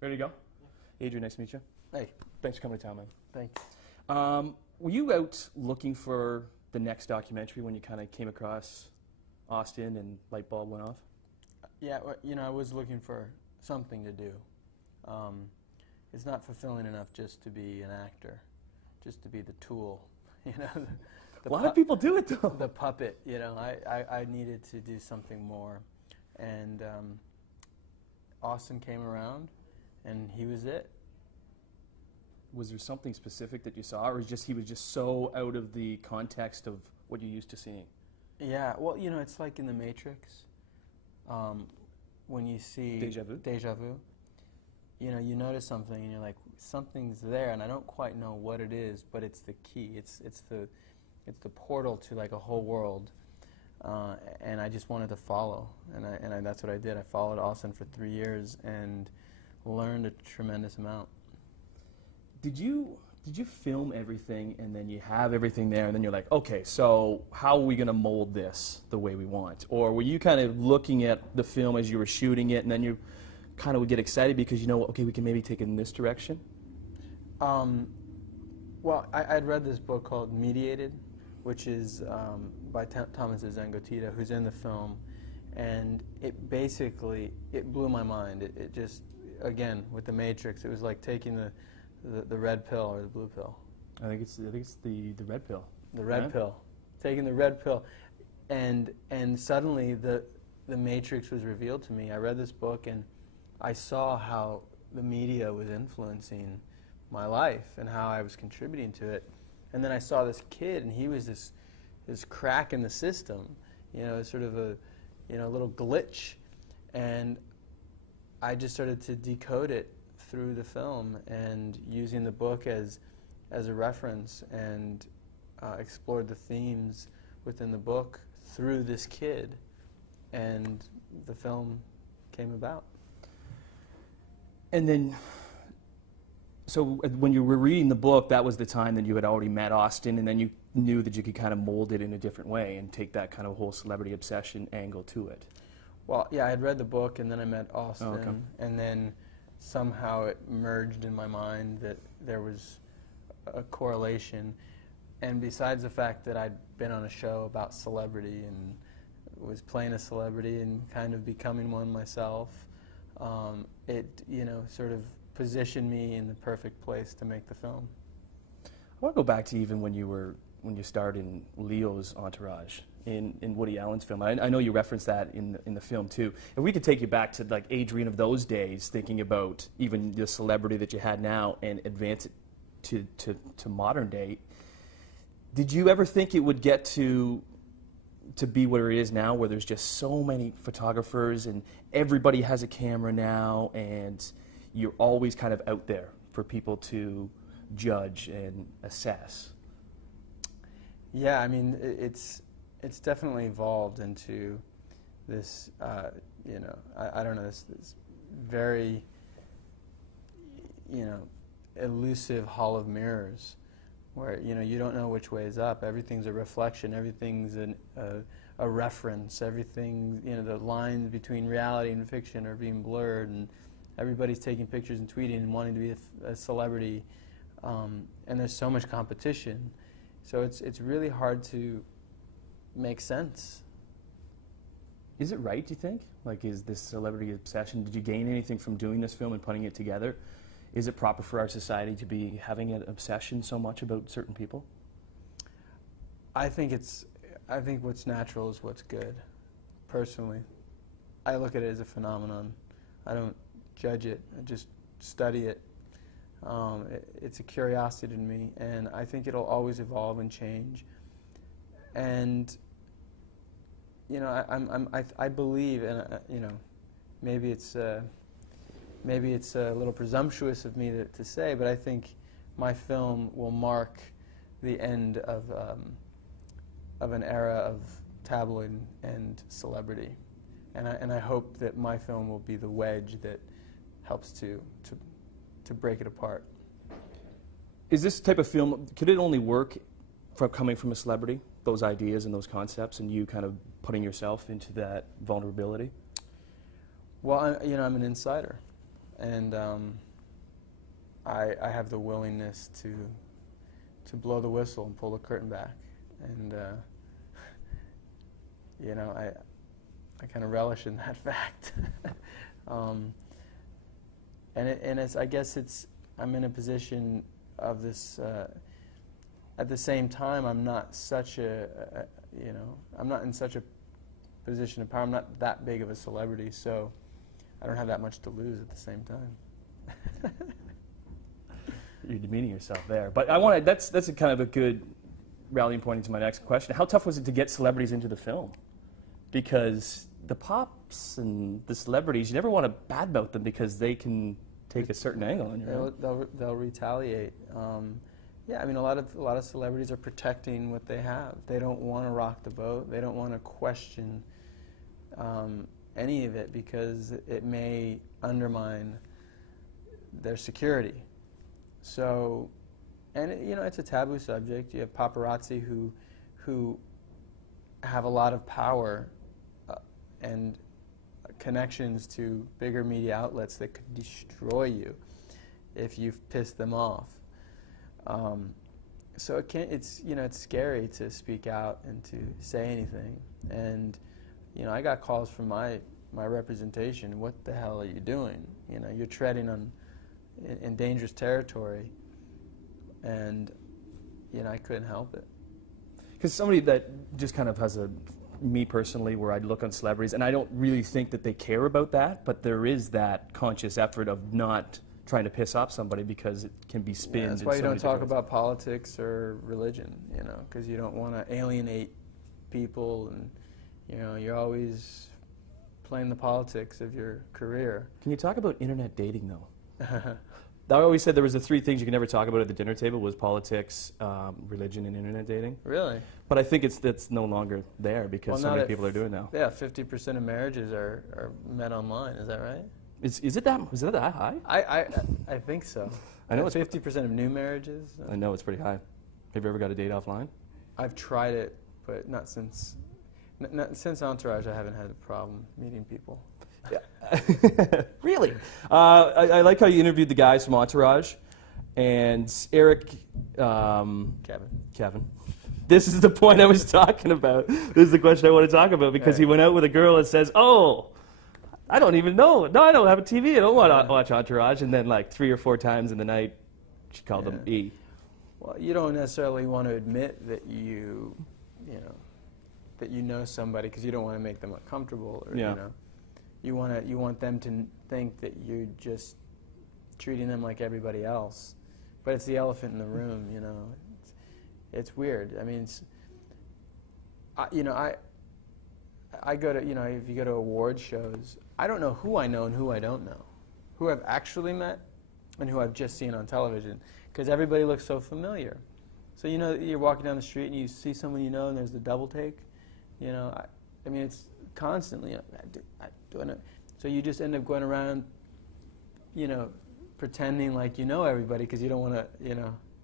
Ready to go? Adrian, nice to meet you. Hey, Thanks for coming to town, man. thanks. Were you out looking for the next documentary when you kind of came across Austin and light bulb went off? Yeah, I was looking for something to do. It's not fulfilling enough just to be an actor, just to be the tool. A lot of people do it though. The puppet. I needed to do something more, and Austin came around, and he was it. Was there something specific that you saw, or he was just so out of the context of what you're used to seeing? Yeah, well, it's like in The Matrix, when you see Deja vu? Deja vu. You notice something, and you're like, something's there, and I don't quite know what it is, but it's the key. It's the portal to like a whole world, and I just wanted to follow, and that's what I did. I followed Austin for 3 years and learned a tremendous amount. Did you film everything and then you have everything there and then you're like, okay, so how are we going to mold this the way we want? Or were you kind of looking at the film as you were shooting it and then you kind of would get excited because okay, we can maybe take it in this direction? Well, I'd read this book called Mediated, which is by Thomas Zengotita, who's in the film, and it blew my mind. It just, again, with The Matrix, it was like taking the red pill or the blue pill. I think it's the red pill. The red pill. Taking the red pill. And suddenly the Matrix was revealed to me. I read this book and I saw how the media was influencing my life and how I was contributing to it. And then I saw this kid, and he was this crack in the system, sort of a little glitch. And I just started to decode it through the film and using the book as a reference, and explored the themes within the book through this kid, and the film came about. And then, so when you were reading the book, that was the time that you had already met Austin, and then you knew that you could kind of mold it in a different way and take that kind of whole celebrity obsession angle to it. Well, yeah, I had read the book, and then I met Austin, oh, okay. And then somehow it merged in my mind that there was a correlation. And besides the fact that I'd been on a show about celebrity and was playing a celebrity and kind of becoming one myself, it sort of positioned me in the perfect place to make the film. I want to go back to even when you starred in Leo's Entourage in Woody Allen's film. I know you referenced that in the film too. If we could take you back to like Adrian of those days, thinking about even the celebrity that you had now and advance it to modern day, did you ever think it would get to be where it is now, where there's just so many photographers and everybody has a camera now, and you're always kind of out there for people to judge and assess? Yeah, I mean, it's definitely evolved into this, I don't know, this very, elusive hall of mirrors, where you don't know which way is up. Everything's a reflection. Everything's a reference. Everything, the lines between reality and fiction are being blurred, and everybody's taking pictures and tweeting and wanting to be a celebrity, and there's so much competition. So it's really hard to make sense. Is it right, do you think? Like, is this celebrity obsession, did you gain anything from doing this film and putting it together? Is it proper for our society to be having an obsession so much about certain people? I think what's natural is what's good, personally. I look at it as a phenomenon. I don't judge it, I just study it. It's a curiosity to me, and I think it'll always evolve and change. And I believe, and maybe it's a little presumptuous of me to say, but I think my film will mark the end of an era of tabloid and celebrity, and I hope that my film will be the wedge that helps to break it apart. Is this type of film, could it only work coming from a celebrity, those ideas and those concepts, and you kind of putting yourself into that vulnerability? Well, I'm an insider, and I have the willingness to blow the whistle and pull the curtain back, and you know, I kind of relish in that fact. And it's, I guess I'm in a position of this. At the same time, I'm not such I'm not in such a position of power. I'm not that big of a celebrity, so I don't have that much to lose at the same time. You're demeaning yourself there, but that's a kind of a good rallying point into my next question. How tough was it to get celebrities into the film? Because the pops and the celebrities, you never want to badmouth them because they can take a certain angle on you. They'll retaliate. Yeah, I mean, a lot of celebrities are protecting what they have. They don't want to rock the boat. They don't want to question any of it because it may undermine their security. So, and it's a taboo subject. You have paparazzi who have a lot of power and connections to bigger media outlets that could destroy you if you've pissed them off. So it's scary to speak out and to say anything. And I got calls from my representation. What the hell are you doing? You're treading in dangerous territory, and I couldn't help it. Because somebody that just kind of has me personally, where I'd look on celebrities, and I don't really think that they care about that, but there is that conscious effort of not trying to piss off somebody because it can be spinned. Yeah, that's why you don't talk about politics or religion, because you don't want to alienate people, and you're always playing the politics of your career. Can you talk about internet dating, though? I always said there was the three things you can never talk about at the dinner table was politics, religion, and internet dating. Really? But I think it's no longer there because so many people are doing now. Yeah, 50% of marriages are met online. Is that right? Is it that high? I think so. I know it's 50% of new marriages. I know it's pretty high. Have you ever got a date offline? I've tried it, but not since Entourage. I haven't had a problem meeting people. Yeah. Really? I like how you interviewed the guys from Entourage, and Eric... Kevin. This is the point I was talking about. This is the question I want to talk about, because he went out with a girl and says, oh, I don't even know. No, I don't have a TV. I don't want to watch Entourage. And then like 3 or 4 times in the night, she called him E. Well, you don't necessarily want to admit that you know somebody because you don't want to make them uncomfortable, or you want them to think that you're just treating them like everybody else. But it's the elephant in the room, It's weird. I mean, I go to, if you go to award shows, I don't know who I know and who I don't know, who I've actually met and who I've just seen on television, because everybody looks so familiar. So you're walking down the street and you see someone and there's the double take. I mean, it's constantly. I know. So you just end up going around, pretending like you know everybody because you don't want to,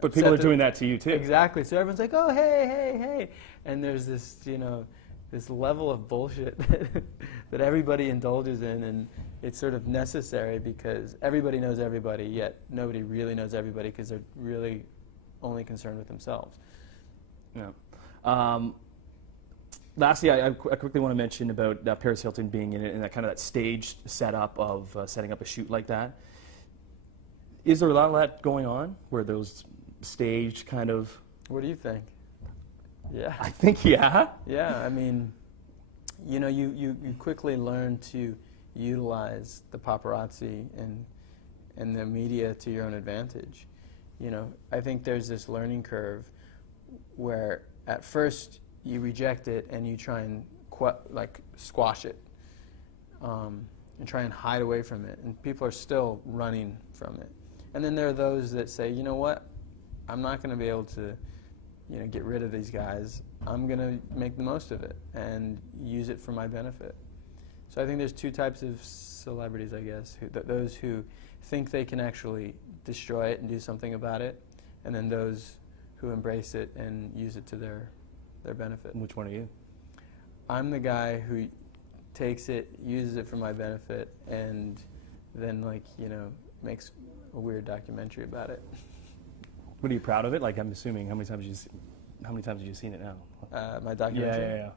But people are doing that to you too. Exactly. So everyone's like, oh, hey, and there's this, this level of bullshit that everybody indulges in, and it's sort of necessary because everybody knows everybody, yet nobody really knows everybody because they're really only concerned with themselves. Yeah. Lastly, I quickly want to mention about Paris Hilton being in it and that kind of that staged setup of setting up a shoot like that. Is there a lot of that going on, where those staged kind of... What do you think? Yeah. I think, yeah. Yeah, I mean, you quickly learn to utilize the paparazzi and the media to your own advantage. I think there's this learning curve where at first you reject it and you try and squash it and try and hide away from it, and people are still running from it. And then there are those that say, you know what, I'm not going to be able to get rid of these guys. I'm going to make the most of it and use it for my benefit. So I think there's 2 types of celebrities, I guess, those who think they can actually destroy it and do something about it, and then those who embrace it and use it to their benefit. Which one are you? I'm the guy who takes it, uses it for my benefit, and then like, you know, makes a weird documentary about it. What, are you proud of it? Like, I'm assuming, how many times have you seen it now? My documentary? Yeah.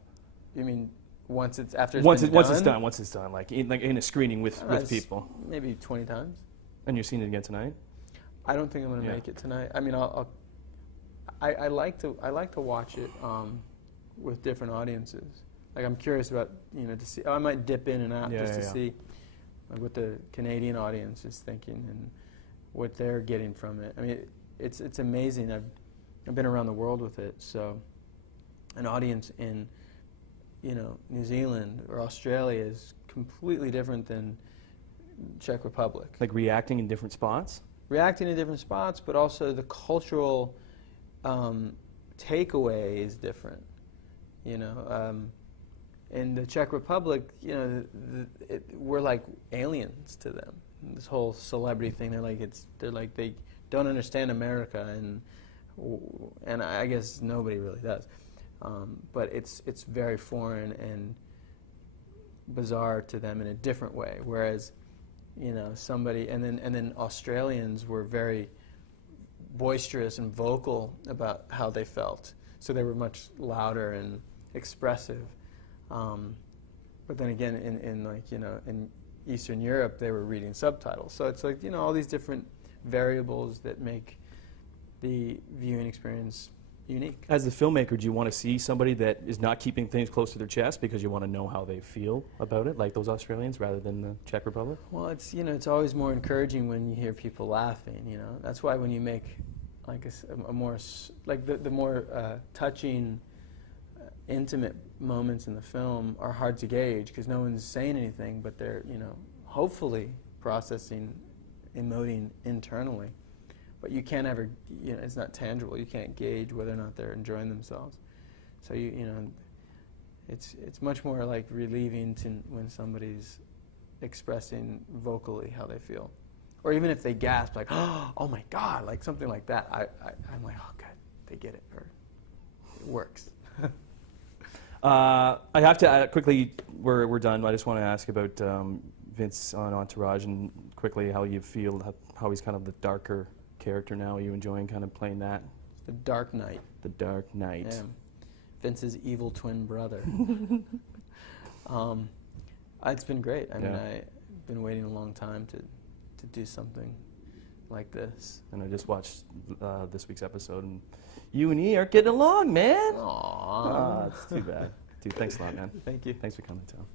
You mean once it's after it's Once been done? Once it's done, like in a screening with people. Maybe 20 times. And you're seeing it again tonight? I don't think I'm going to make it tonight. I mean, I like to watch it with different audiences. Like, I'm curious about, you know, to see. I might dip in and out to see like what the Canadian audience is thinking and what they're getting from it. I mean, it's amazing. I've been around the world with it, so an audience in, you know, New Zealand or Australia is completely different than Czech Republic. Like reacting in different spots? Reacting in different spots, but also the cultural takeaway is different. You know, in the Czech Republic, you know, we're like aliens to them. This whole celebrity thing, they're like they don't understand America, and I guess nobody really does. But it's very foreign and bizarre to them in a different way. Whereas, you know, and then Australians were very boisterous and vocal about how they felt. So they were much louder and expressive. But then again, in like, you know, in Eastern Europe, they were reading subtitles. So it's like, you know, all these different variables that make the viewing experience unique. As the filmmaker, do you want to see somebody that is not keeping things close to their chest because you want to know how they feel about it, like those Australians, rather than the Czech Republic? Well, it's, you know, it's always more encouraging when you hear people laughing, you know. That's why when you make like a more, like the more touching, intimate moments in the film are hard to gauge because no one's saying anything, but they're, you know, hopefully processing, emoting internally. But you can't ever, you know, it's not tangible. You can't gauge whether or not they're enjoying themselves. So you know, it's much more like relieving to when somebody's expressing vocally how they feel, or even if they gasp like, oh my God, like something like that. I'm like, oh good, they get it, or it works. I have to quickly. We're done. I just want to ask about Vince on Entourage and quickly how you feel how he's kind of the darker character now. Are you enjoying kind of playing that? The Dark Knight. The Dark Knight. Yeah. Vince's evil twin brother. It's been great. I mean, I've been waiting a long time to do something like this. And I just watched this week's episode, and you and E are getting along, man. Aww. It's too bad. Dude, thanks a lot, man. Thank you. Thanks for coming, Tom.